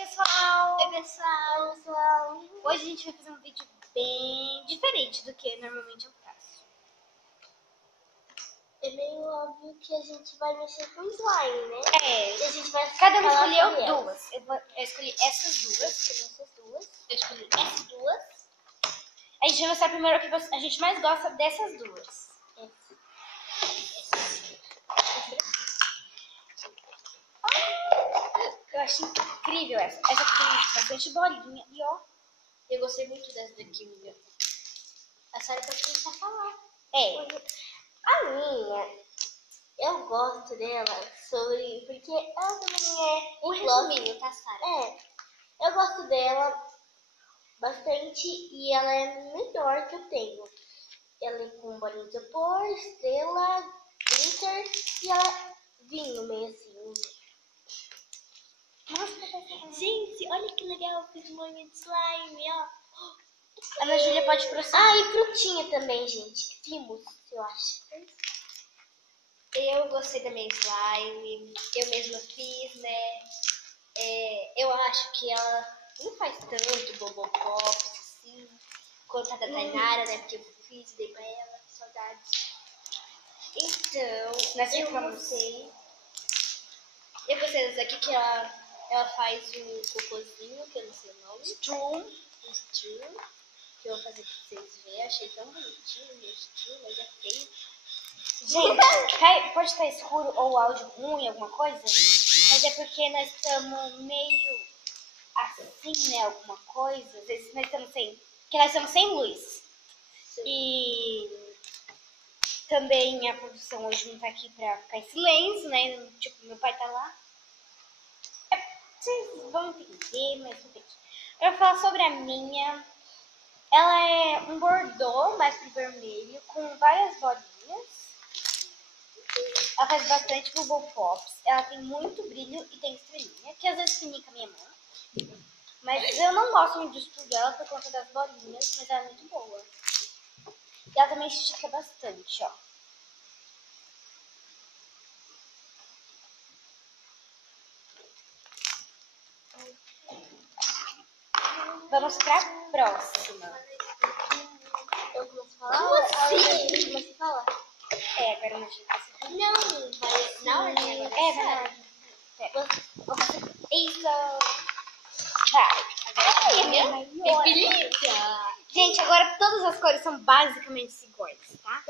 pessoal! Oi, pessoal! Hoje a gente vai fazer um vídeo bem diferente do que normalmente eu faço. É meio óbvio que a gente vai mexer com slime, né? É, e a gente vai cada um falar escolheu sobre elas. duas. Eu escolhi essas duas. Eu escolhi essas duas. A gente vai mostrar primeiro o que a gente mais gosta dessas duas. Eu acho incrível essa. Essa aqui tem bastante bolinha. E ó, Eu gostei muito dessa daqui, amiga. A Sara pode começar a falar. A minha, eu gosto dela porque ela também é... Um resuminho, tá, Sara? Eu gosto dela bastante e ela é a melhor que eu tenho. Ela é com bolinha de isopor, estrela, glitter e ela vinho meio assim. Nossa, Gente, olha que legal, fiz bolinha de slime, ó. a Ana Júlia pode prosseguir. Ah, e frutinha também, gente. Fimos, eu acho. Eu gostei da minha slime, eu mesma fiz, né? Eu acho que ela não faz tanto bobopops assim, quanto a da Tainara, né? Porque eu fiz e dei pra ela, que saudades. Então, nós ficamos... Eu gostei dessa aqui que ela faz um cocôzinho, que eu não sei o nome. Um stream, que eu vou fazer pra vocês verem. Achei tão bonitinho o meu stream, mas é feio. Gente, pode estar escuro ou áudio ruim, alguma coisa, mas é porque nós estamos meio assim, né, alguma coisa. Às vezes nós estamos sem luz. Sim. E também a produção hoje não tá aqui pra ficar em silêncio, né? Tipo, meu pai tá lá. Vocês vão entender, mas não tem. Eu vou falar sobre a minha. Ela é um bordô mais pro vermelho, com várias bolinhas. Ela faz bastante bubble pops. Ela tem muito brilho e tem estrelinha, que às vezes finica a minha mão. Mas eu não gosto muito de estudar ela por conta das bolinhas, mas ela é muito boa. E ela também estica bastante, ó. Vamos pra próxima. Eu começo a falar? Como assim? Eu começo a falar. Agora não sei. Não, vai na ordem agora. Vai na ordem. Isso. Vai. Agora Beleza. Gente, agora todas as cores são basicamente iguais, tá?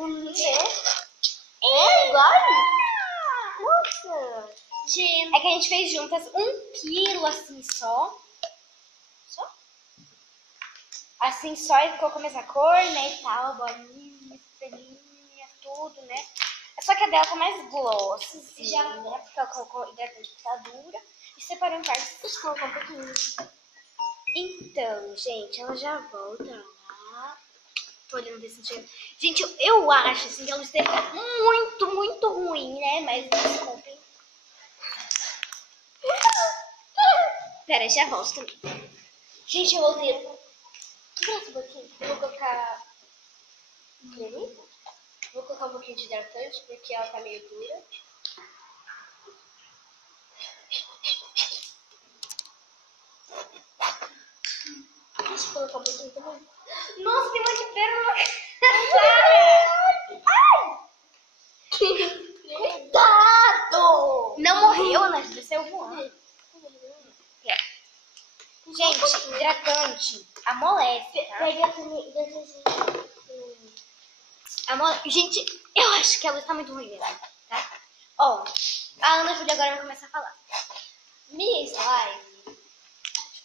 É igual? Nossa. É que a gente fez juntas 1 quilo assim só. Assim só e ficou com a mesma cor, né, e tal, bolinha, estrelinha, tudo, né. Só que a dela tá mais gloss, já, né, porque ela colocou hidratante que tá dura e separou em partes. Deixa eu colocar um pouquinho. Então, gente, ela já volta lá. Tô olhando desse sentido. Gente, eu acho, assim, que ela esteja muito, muito ruim, né, mas desculpem. Pera, já volto também. Gente, eu voltei. Um pouquinho. Vou colocar creme. Vou colocar um pouquinho de hidratante, porque ela tá meio dura. Deixa eu colocar um pouquinho também. Nossa, tem um monte de pérola na cara! Cuidado! Não morreu, né? Desceu voando. Gente, hidratante amolece, tá? Pega também. Gente, eu acho que ela está muito ruim mesmo, tá? Ó, a Ana Júlia agora vai começar a falar. Minha slime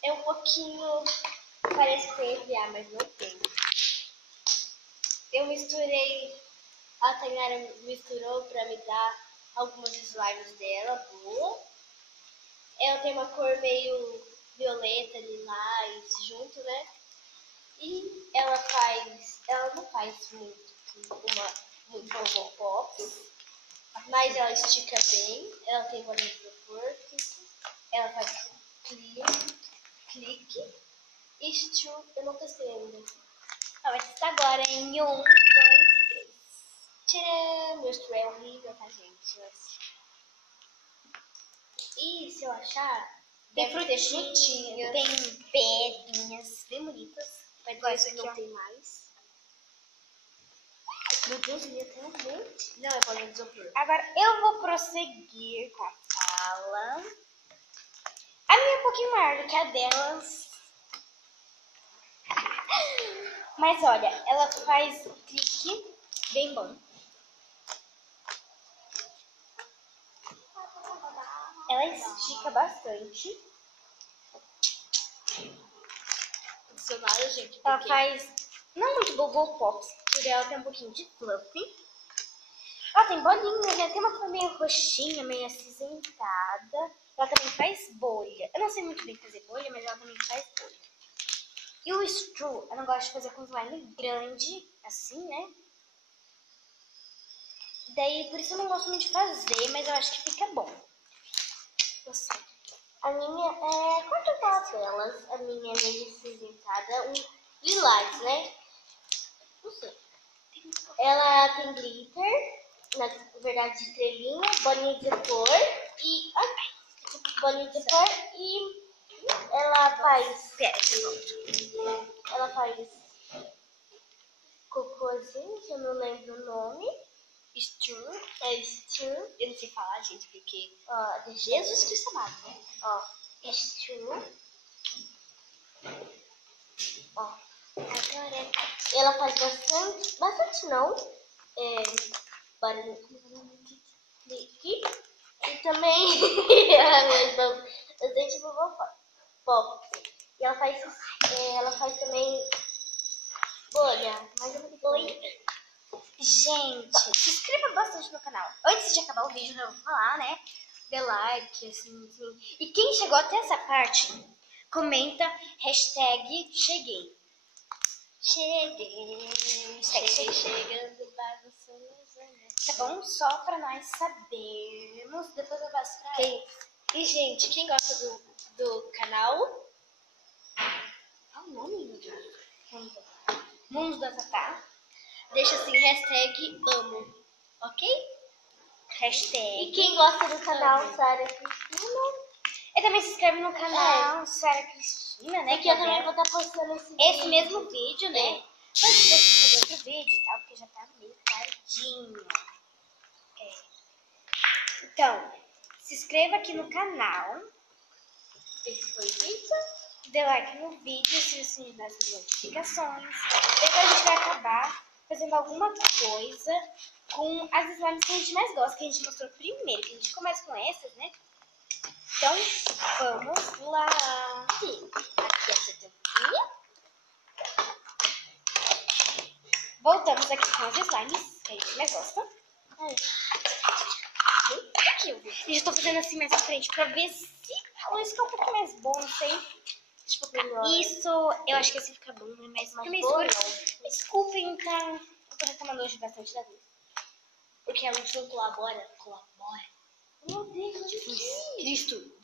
é um pouquinho... Parece que tem EVA, mas não tem. Eu misturei... A Tainara misturou pra me dar algumas slimes dela, boa. Ela tem uma cor meio violeta, lilás, junto, né? E ela não faz muito bubble pops, mas ela estica bem. Ela tem bolinha de isopor, ela faz clique e strum. Eu não testei ainda. Vai testar agora em 1, 2, 3. Tcharam! Meu strum é horrível, tá, gente? E se eu achar, Tem frutinhas. Tem pedrinhas bem bonitas. Mas Igual esse essa aqui aqui, ó. não tem mais. Meu Deus, ele tem um monte. Não, é bolinha de isopor. Agora eu vou prosseguir com a fala. A minha é um pouquinho maior do que a delas. Mas olha, ela faz clique bem bom. Ela estica bastante. Adicionada, gente. Ela porque faz não muito Bobo Pops, porque ela tem um pouquinho de fluffy. Ela tem bolinhas, né? Tem uma cor meio roxinha, meio acinzentada. Ela também faz bolha. Eu não sei muito bem fazer bolha, mas ela também faz bolha. E o Stru, eu não gosto de fazer com slime grande, assim, né? Daí, por isso eu não gosto muito de fazer, mas eu acho que fica bom. Você. a minha é... Quanto é aquela delas? A minha é meio acinzentada. Um lilás, né? Não sei. Ela tem glitter. Na verdade, estrelinha. Bolinha de cor. E... bolinha de cor. E... ela faz... Pera, eu volto. Ela faz... cocôzinho, que eu não lembro o nome. Stru. É Stru. Eu não sei falar, gente, porque... Ó, deixa Jesus Cristo amado, né? Ó, Stru. Ó, agora ela faz bastante, bastante não, barulho clique e também bastante pop. E ela faz também bolha, mas eu não sei. Gente, se inscreva bastante no canal. Antes de acabar o vídeo, eu vou falar, né? Dê like, assim. E quem chegou até essa parte, comenta hashtag cheguei. Cheguei. Hashtag Chegando, bagunçando. Tá bom? Só pra nós sabermos. Depois eu passo pra ela. E, gente, quem gosta do canal? Qual o nome, meu Deus? Mundo da Tatá. Deixa assim, hashtag amo, ok? Hashtag. E quem gosta do canal Sara Cristina? E também se inscreve no canal Sara Cristina, né? Que eu também vou estar postando esse mesmo vídeo, né? É. Antes de eu fazer outro vídeo e tal, porque já tá meio tardinho. Então, se inscreva aqui no canal. Esse foi o vídeo. Dê like no vídeo, se você nas notificações. Depois a gente vai acabar fazendo alguma coisa com as slimes que a gente mais gosta, que a gente mostrou primeiro. Que a gente começa com essas, né? Então, vamos lá. Sim. Aqui essa tampinha. Voltamos aqui com as slimes que a gente mais gosta. Aqui eu vou. E já tô fazendo assim mais pra frente pra ver se a luz fica um pouco mais bom, não sei. Deixa eu colocar. Isso, eu acho que assim fica bom, né? Mas Mas fica meio bom, escuro. Desculpem, tá? Eu tô reclamando hoje bastante da luz. Porque a luz não colabora. Colabora. Meu Deus, Jesus Cristo.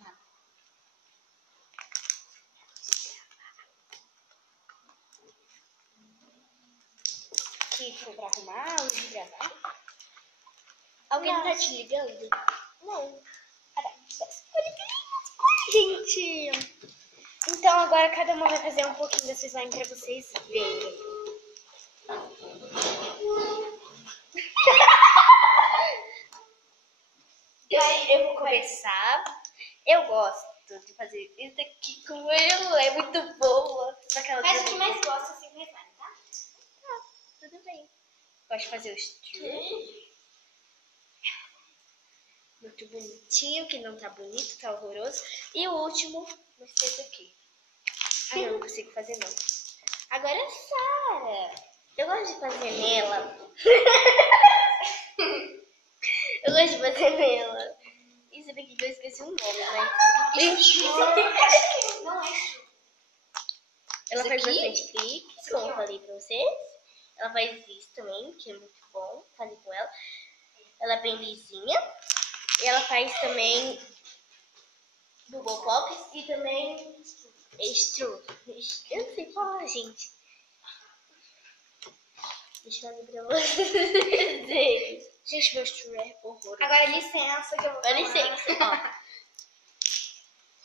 Que foi pra arrumar a luz de gravar. Alguém Nossa. tá te ligando? Não. Gente. Então agora cada uma vai fazer um pouquinho dessa slime pra vocês verem. Eu vou começar. Eu gosto de fazer isso aqui com ela. É muito boa. Mas o que mais gosta assim com slime, tá? Tudo bem. Gosto de fazer o string. Muito bonitinho, que não tá bonito, tá horroroso. E o último, vai ser esse aqui. Ah, não consigo fazer não. Agora é Sara. Eu gosto de fazer nela. Eu gosto de fazer nela. Isso daqui que eu esqueci o nome, mas... Não é isso. Ela faz Isso aqui? bastante cliques, como eu falei pra vocês. Ela faz isso também, que é muito bom fazer com ela. Ela é bem lisinha. E ela faz também Bubble Pops e também Stru. Eu não sei falar, gente. Deixa eu fazer pra vocês. Gente, meu Stru é horroroso. Agora licença que eu vou Dá licença,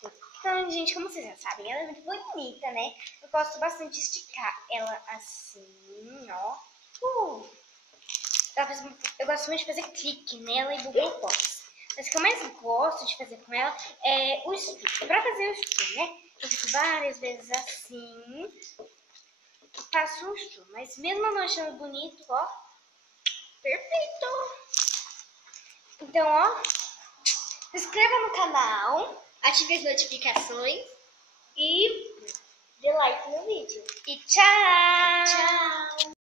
ó. Então, gente, como vocês já sabem, ela é muito bonita, né? Eu gosto bastante de esticar ela assim, ó. Eu gosto muito de fazer clique nela e Bubble Pops. Mas o que eu mais gosto de fazer com ela é o spoon. Pra fazer o spoon, né? Eu fico várias vezes assim. Faço um spoon. Mas mesmo eu não achando bonito, ó. Perfeito! Então, ó. Se inscreva no canal. Ative as notificações. E Dê like no vídeo. tchau! Tchau!